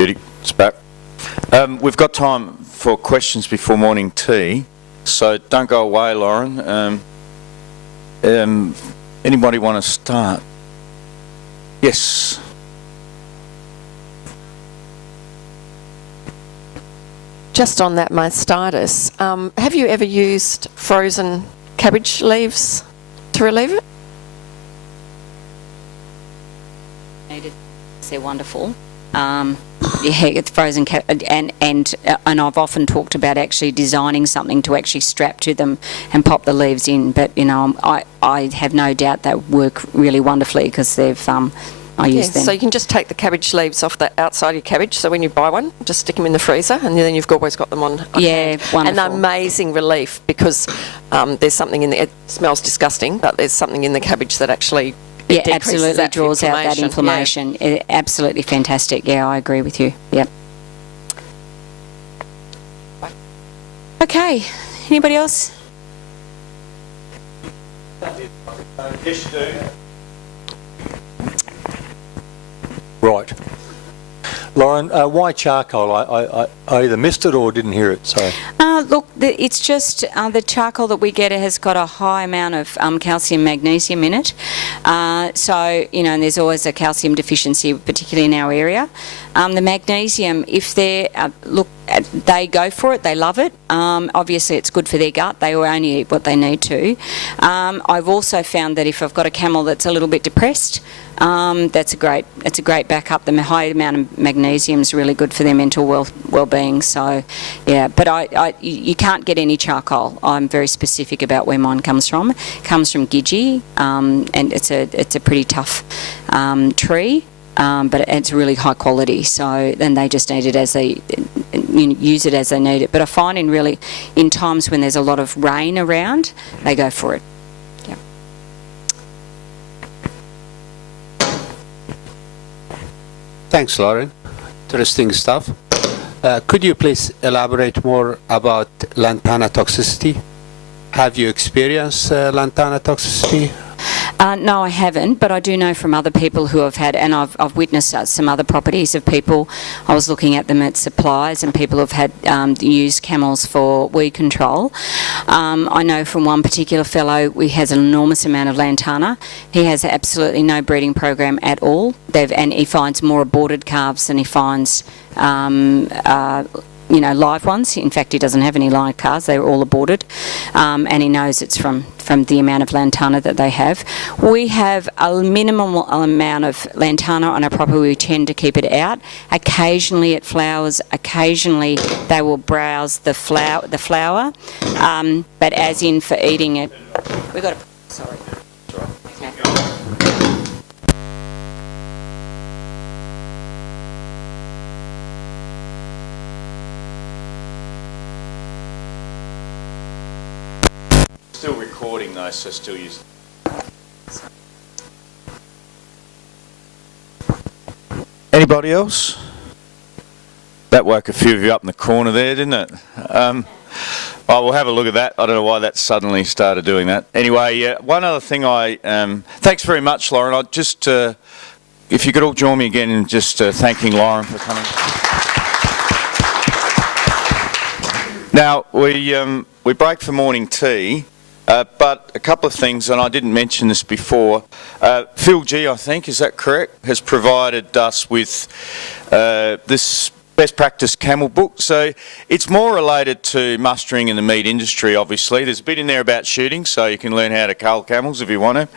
Beauty, it's back. We've got time for questions before morning tea, so don't go away, Lauren. Anybody want to start? Yes. Just on that mastitis, have you ever used frozen cabbage leaves to relieve it? They're wonderful. Yeah, it's frozen and I've often talked about actually designing something to actually strap to them and pop the leaves in. But you know, I have no doubt they work really wonderfully because they've I use them. So you can just take the cabbage leaves off the outside of your cabbage. So when you buy one, just stick them in the freezer, and then you've always got them on hand. Wonderful. An amazing relief because there's something in there. It smells disgusting, but there's something in the cabbage that actually absolutely draws out that inflammation. Yeah. Absolutely fantastic. Yeah, I agree with you. Yep. Okay. Anybody else? Yes, you do. Right. Lauren, why charcoal? I either missed it or didn't hear it. So. Look, it's just the charcoal that we get has got a high amount of calcium, magnesium in it. So, you know, and there's always a calcium deficiency, particularly in our area. The magnesium, if they're, they go for it, they love it. Obviously, it's good for their gut. They will only eat what they need to. I've also found that if I've got a camel that's a little bit depressed, it's a great backup. The high amount of magnesium is really good for their mental well-being. So, yeah, but you can't get any charcoal. I'm very specific about where mine comes from. It comes from Gidgee, and it's a pretty tough tree. But it's really high quality, so then they just need it as they use it as they need it. But I find in times when there's a lot of rain around, they go for it. Yeah. Thanks, Lauren. Interesting stuff. Could you please elaborate more about lantana toxicity? Have you experienced lantana toxicity? No, I haven't, but I do know from other people who have had, and I've witnessed some other properties of people. I was looking at them at supplies, and people have had used camels for weed control. I know from one particular fellow, he has an enormous amount of lantana. He has absolutely no breeding program at all. And he finds more aborted calves than he finds live ones. In fact, he doesn't have any live calves. They're all aborted. And he knows it's from the amount of lantana that they have. We have a minimum amount of lantana on our property. We tend to keep it out. Occasionally it flowers. Occasionally they will browse the flower. But as in for eating it, we've got to... Sorry. Okay. Still recording though, so still using. Anybody else? That woke a few of you up in the corner there, didn't it? We'll have a look at that. I don't know why that suddenly started doing that. Anyway, one other thing thanks very much, Lauren. I'd just, if you could all join me again in just thanking Lauren for coming. Now, we break for morning tea. But a couple of things, and I didn't mention this before. Phil G, I think, is that correct, has provided us with this best practice camel book. So it's more related to mustering in the meat industry, obviously. There's a bit in there about shooting, so you can learn how to cull camels if you want to.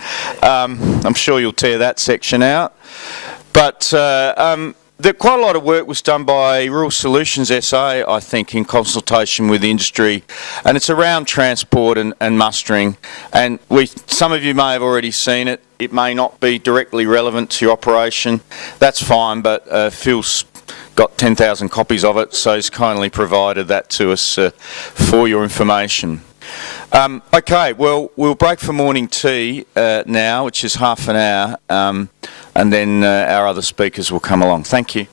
I'm sure you'll tear that section out. But quite a lot of work was done by Rural Solutions SA, I think, in consultation with the industry, and it's around transport and mustering. And some of you may have already seen it. It may not be directly relevant to your operation. That's fine, but Phil's got 10,000 copies of it, so he's kindly provided that to us for your information. Okay, well, we'll break for morning tea now, which is half an hour, and then our other speakers will come along. Thank you.